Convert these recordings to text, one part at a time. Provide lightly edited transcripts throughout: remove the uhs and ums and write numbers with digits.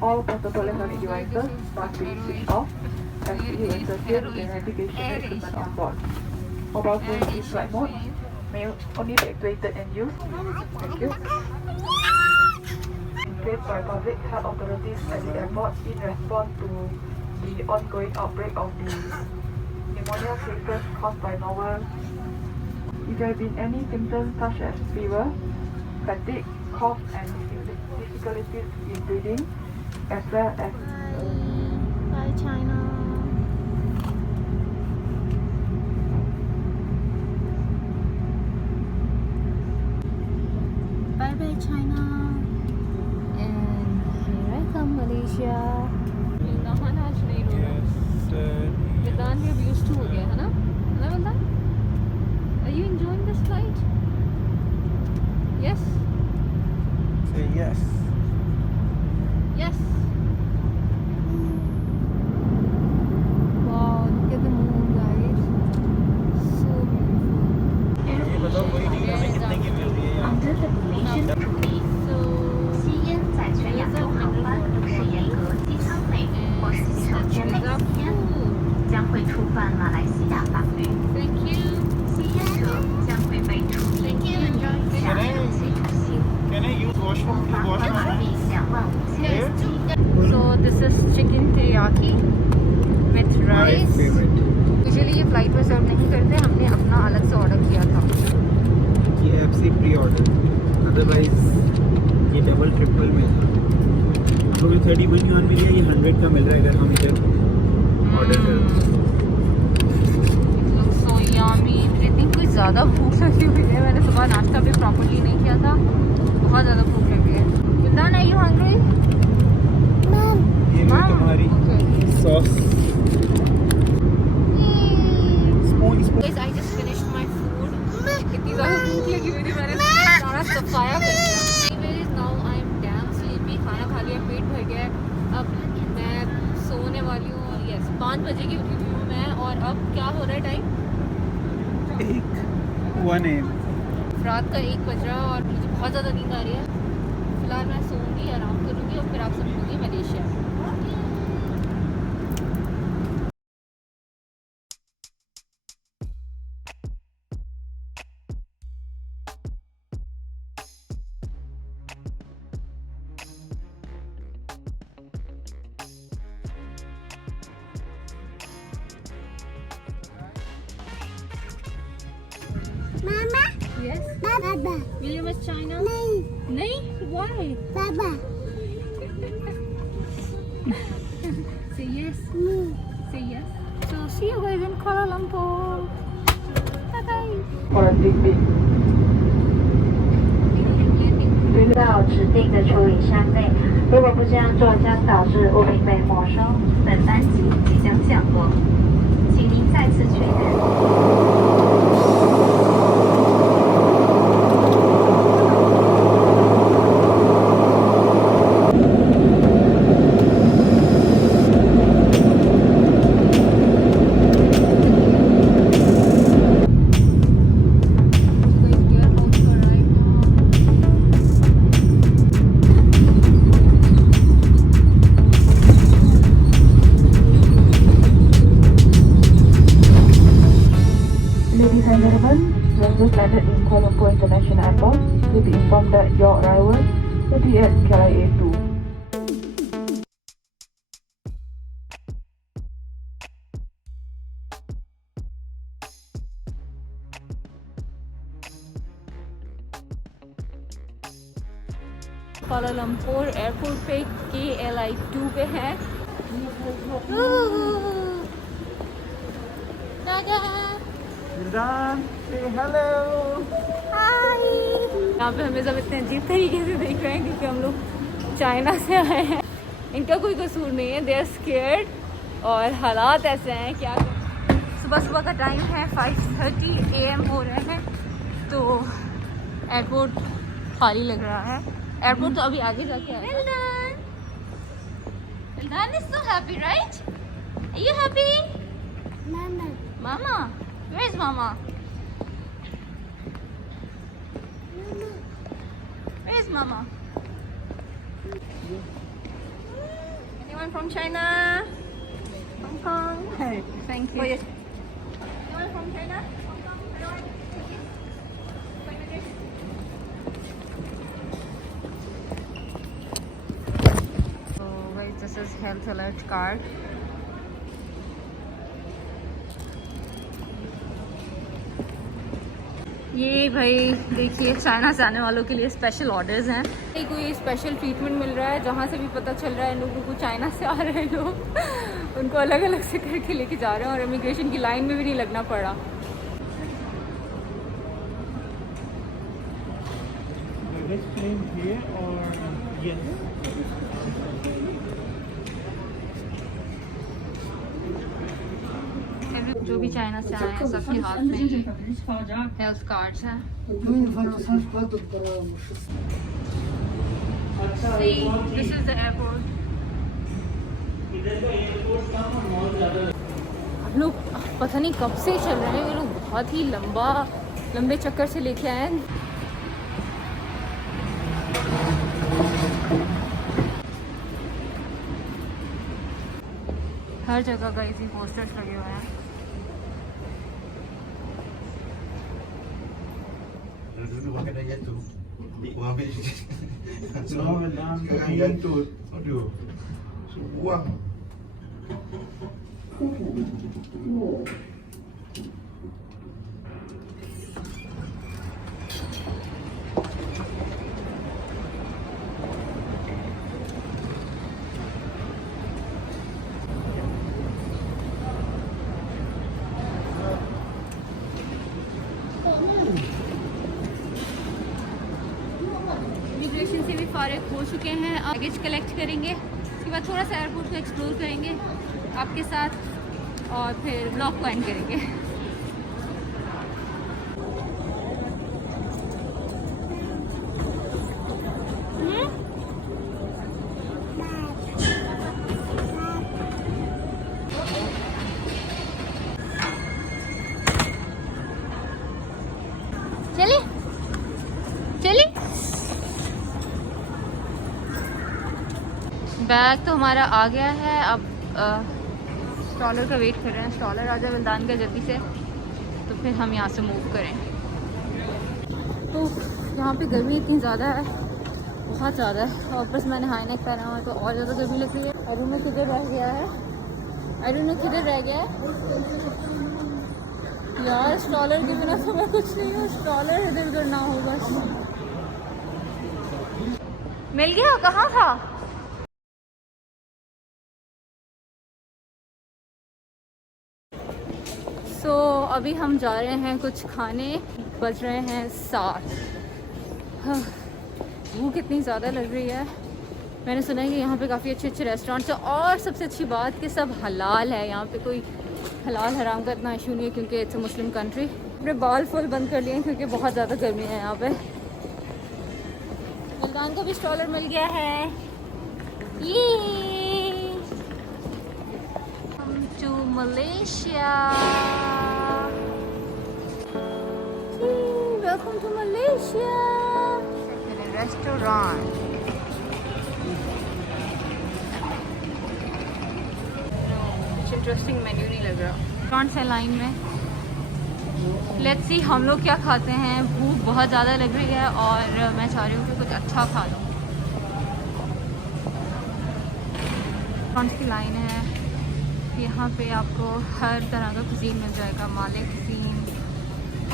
All portable electronic devices must be switched off as you interfere with the navigation equipment on board. Mobile phones in flight mode may only be activated and used. Thank you. Placed by public health authorities at the airport in response to the ongoing outbreak of the pneumonia cases caused by novel. If there have been any symptoms such as fever, fatigue, cough, and difficulties in breathing, as well as Bye China. Bye bye China. And here I come Malaysia. नहाना आज नहीं रोना वेदांत भी अब used to हो गया है ना वेदांत? Are you enjoying this flight? Yes? Say yes. Yes. Wow, look at the moon guys. So beautiful. ये बताओ कोई नहीं हमें कितने की मिल रही है यहाँ? Under the Malaysian Police， So 吸烟在全亚洲航班都是严格机舱内或机场间内吸烟，将会触犯马来西亚法律。 thank you. 吸烟者将会被处以1年以下有期徒刑， Can I use washroom? 罚款马币25000港币。 So this is chicken teriyaki with My rice. favorite. Usually ये फ्लाइट में सर्व नहीं करते, हमने अपना अलग से ऑर्डर किया था. ये ऐप से प्री ऑर्डर, अदरवाइज ये डबल ट्रिपल में था. तो 31 yuan मिल गया, ये 100 का मिल रहा है अगर हम इधर ऑर्डर करते हैं. Looks so yummy. I think कुछ ज़्यादा भूख लगी हुई है. मैंने सुबह नाश्ता भी प्रॉपर्ली नहीं किया था. बहुत ज़्यादा भूख लगी है. Vidhan, are you hungry? ये भी तुम्हारी Okay. Sauce. Spoon spoon. Guys, I just finished my food. इतनी ज़्यादा भूख लगी हुई थी, मैंने सारा सफाया कर दिया. Anyways, now I'm damn sleepy. खाना खा लिया, पेट भर गया है. अब मैं सोने वाली हूँ. Yes, 5 बजे की उठी हुई हूँ मैं. और अब क्या हो रहा है टाइम? 1 AM. रात का 1 बज रहा है और मुझे बहुत ज़्यादा नींद आ रही है. फिलहाल मैं सोऊंगी, आराम करूँगी और फिर आपसे मिलूँगी Malaysia. Mama, Yes. Baba, Will you miss China? नहीं, नहीं? Why? Baba, Say yes. नहीं. Say yes. So see you guys in Kuala Lumpur. Bye bye. for a digbee. 到指定的处理箱内，如果不这样做，将导致物品被没收。本班机即将降落，请您再次确认。 Ladies and gentlemen, when you landed in Kuala Lumpur International Airport, you'll be informed that your arrival will be at KLIA 2. कुआला Lumpur airport पे KLIA 2 पे है. Vidhan, say hello. यहाँ पे हमें सब इतने अजीब तरीके से देख रहे हैं क्योंकि हम लोग चाइना से आए हैं. इनका कोई कसूर नहीं है. दे आर स्केयर्ड और हालात ऐसे हैं क्या करें. सुबह सुबह का टाइम है. 5:30 AM हो रहे हैं. तो एयरपोर्ट खाली लग रहा है. एयरपोर्ट तो अभी आगे जाके आएगा. Vildan is so happy, right? Are you happy? Mama, Mama? Where is Mama? Where is Mama? Anyone from China? Hong Kong? Thank you. Anyone from China? Hong Kong? Anyone? So guys, this is health alert card. ये भाई देखिए China से आने वालों के लिए special orders हैं। कोई स्पेशल ट्रीटमेंट मिल रहा है, जहाँ से भी पता चल रहा है इन लोगों को चाइना से आ रहे हैं लोग उनको अलग अलग से करके लेके जा रहे हैं और इमिग्रेशन की लाइन में भी नहीं लगना पड़ा। जो भी चाइना से आए हैं सबके हाथ में हेल्थ कार्ड्स हैं। This is the airport. हम लोग पता नहीं कब से चल रहे हैं, ये लोग बहुत ही लंबे चक्कर से लेके आए हैं। हर जगह का इसी पोस्टर्स लगे हुए हैं। इमिग्रेशन से भी फारिग हो चुके हैं, लगेज कलेक्ट करेंगे, उसके बाद थोड़ा सा एयरपोर्ट को एक्सप्लोर करेंगे आपके साथ और फिर ब्लॉग को एंड करेंगे। चलिए चलिए। बैग तो हमारा आ गया है, अब स्टॉलर का वेट कर रहे हैं। स्टॉलर आ जाए विल्दान का जल्दी से, तो फिर हम यहाँ से मूव करें। तो यहाँ पे गर्मी इतनी ज़्यादा है, बहुत ज़्यादा है, और ऊपर से मैंने हाई नेक पहना हुआ है तो और ज़्यादा गर्मी लग रही है। अरुण किधर रह गया है? अरुण किधर रह गया है यार? स्टॉलर के बिना तो मैं कुछ नहीं हूँ, स्टॉलर इधर करना होगा। मिल गया? कहाँ था? तो अभी हम जा रहे हैं कुछ खाने। बज रहे हैं 7। भूख इतनी ज़्यादा लग रही है। मैंने सुना है कि यहाँ पे काफ़ी अच्छे अच्छे रेस्टोरेंट्स हैं और सबसे अच्छी बात कि सब हलाल है। यहाँ पे कोई हलाल हराम का इतना इशू नहीं है क्योंकि इट्स अ मुस्लिम कंट्री। अपने बाल फुल बंद कर लिए हैं क्योंकि बहुत ज़्यादा गर्मी है यहाँ पे। विल्दान को भी स्टॉलर मिल गया है। ये to Malaysia. Welcome to Malaysia. Restaurant. कुछ इंटरेस्टिंग मेन्यू नहीं लग रहा। कौन से लाइन में लेट्स सी हम लोग क्या खाते हैं। भूख बहुत ज़्यादा लग रही है और मैं चाह रही हूँ कि कुछ अच्छा खा लूँ। कौन सी लाइन है? यहाँ पे आपको हर तरह का कुजीन मिल जाएगा। Malay cuisine,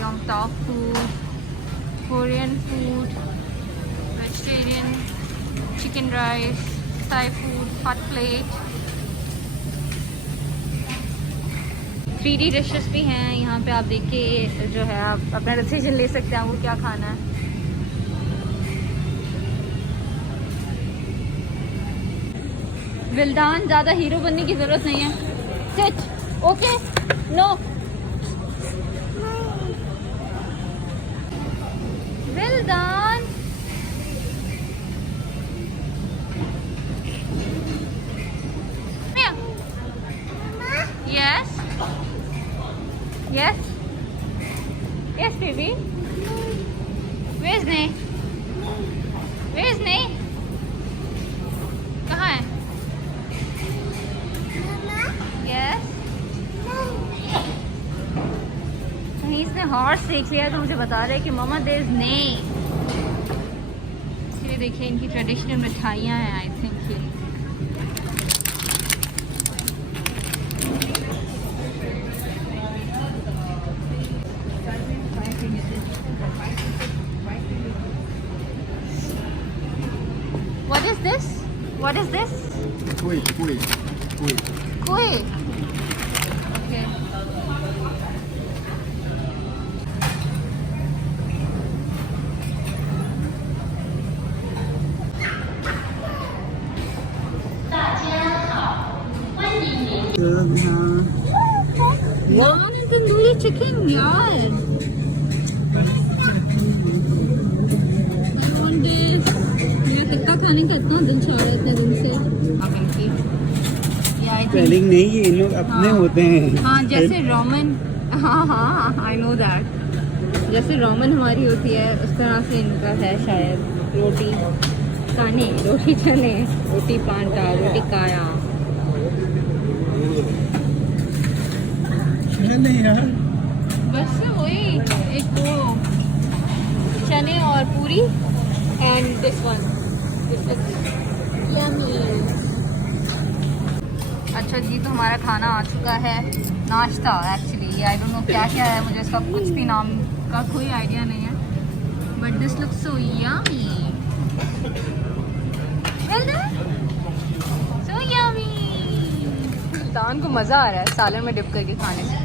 yong tofu, Korean food, vegetarian, chicken rice, Thai food, hot plate. 3D dishes भी हैं यहाँ पे। आप देख के जो है आप अपना डिसीजन ले सकते हैं वो क्या खाना है। विल्दान, ज़्यादा हीरो बनने की ज़रूरत नहीं है। Sit okay no. विल्दान yes yes yes baby. Veg नहीं, वेज नहीं, कहाँ है? उसने हॉर्स देख लिया तो मुझे बता रहे कि मामा देयर इज नहीं। ये देखिए इनकी ट्रेडिशनल मिठाइयाँ हैं आई थिंक ये। What is this? What is this? Koi. Koi. Okay. Naan and tandoori chicken, yaar. I want this. मेरा टिक्का खाने का इतना दिल चाह रहा है इतने दिन से। Yeah, I think- स्पेलिंग नहीं, ये इन लोग अपने हाँ। होते हैं। हाँ जैसे रोमन, हाँ आई नो दैट। जैसे रोमन हमारी होती है उस तरह से इनका है शायद। रोटी खाने, रोटी चने, रोटी पांटा, रोटी काया। यार बस वही एक वो चने और पूरी एंड दिस वन। अच्छा जी, तो हमारा खाना आ चुका है, नाश्ता एक्चुअली। आई डोंट नो क्या क्या है, मुझे इसका कुछ भी नाम का कोई आइडिया नहीं है, but this looks so yummy. So yummy. Sultan को मज़ा आ रहा है सालन में डिप करके खाने से।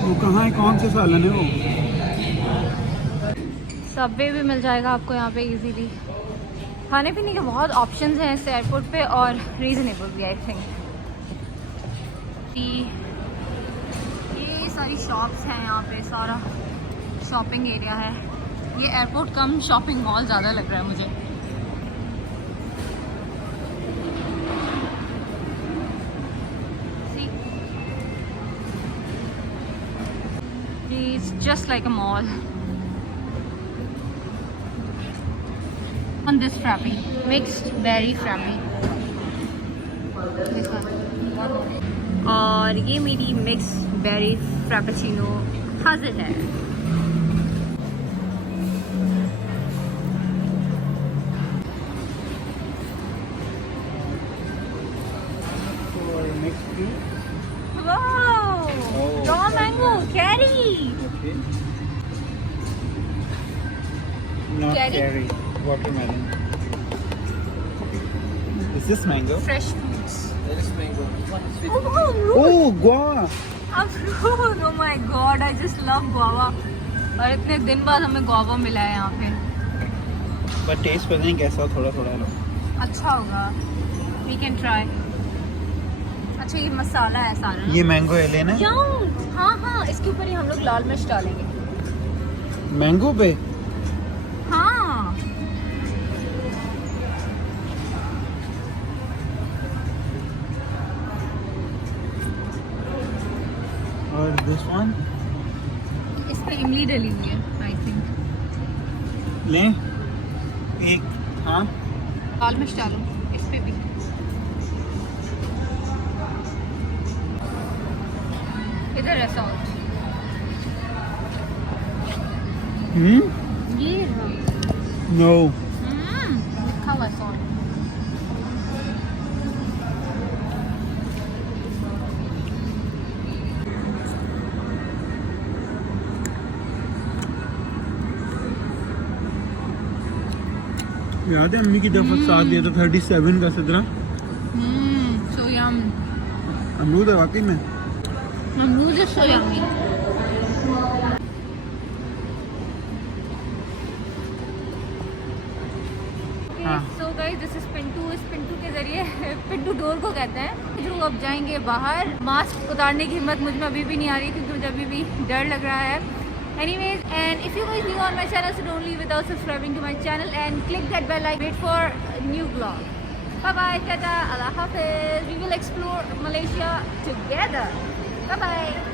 वो कहाँ है, कौन से सालन है वो? सबवे भी मिल जाएगा आपको यहाँ पे इजीली। खाने पीने के बहुत ऑप्शंस हैं इस एयरपोर्ट पे और रीज़नेबल भी आई थिंक। ये सारी शॉप्स हैं यहाँ पे, सारा शॉपिंग एरिया है। ये एयरपोर्ट कम शॉपिंग मॉल ज़्यादा लग रहा है मुझे। It's just like a mall. On this frappe, mixed berry frappe. This one. और ये मेरी मिक्स बेरी फ्रैपेचिनो हाजिर है। Wow! Raw mango, carry. Okay. Not Cherry? cherry, watermelon. Is this mango? Fresh fruits. Oh, guava. Fruit. Oh my god, I just love guava. और इतने दिन बाद हमें guava मिला है यहाँ पे। But taste पता नहीं कैसा हो, थोड़ा थोड़ा लो। अच्छा होगा। We can try. अच्छा ये मसाला है सारा। ये मैंगो एले ना? क्यों? हाँ हाँ, इसके ऊपर ही हम लोग लाल मिर्च डालेंगे। मैंगो पे? हाँ। और this one? इस पे इमली डली हुई है आई थिंक। लें? एक, हाँ? लाल मिर्च डालो इस पे भी। इधर है सॉल्ट। ये No. लिखा हुआ है सॉल्ट। याद है अम्मी की दफा साथ दिया था 37 का सदरा? सो यम। अमरूद है वाकई में? अमरूद is so yummy. हाँ। So guys, this is Pintu. इस पिंटू के जरिए पिंटू डोर को कहते हैं जो अब जाएंगे बाहर। मास्क उतारने की हिम्मत मुझ में अभी भी नहीं आ रही क्योंकि मुझे अभी भी डर लग रहा है। Anyways, and if you guys new on my channel, so don't leave without subscribing to my channel and click that bell icon. Wait for a new vlog. Bye bye, tata, Allah Hafiz. We will explore Malaysia together. Bye bye.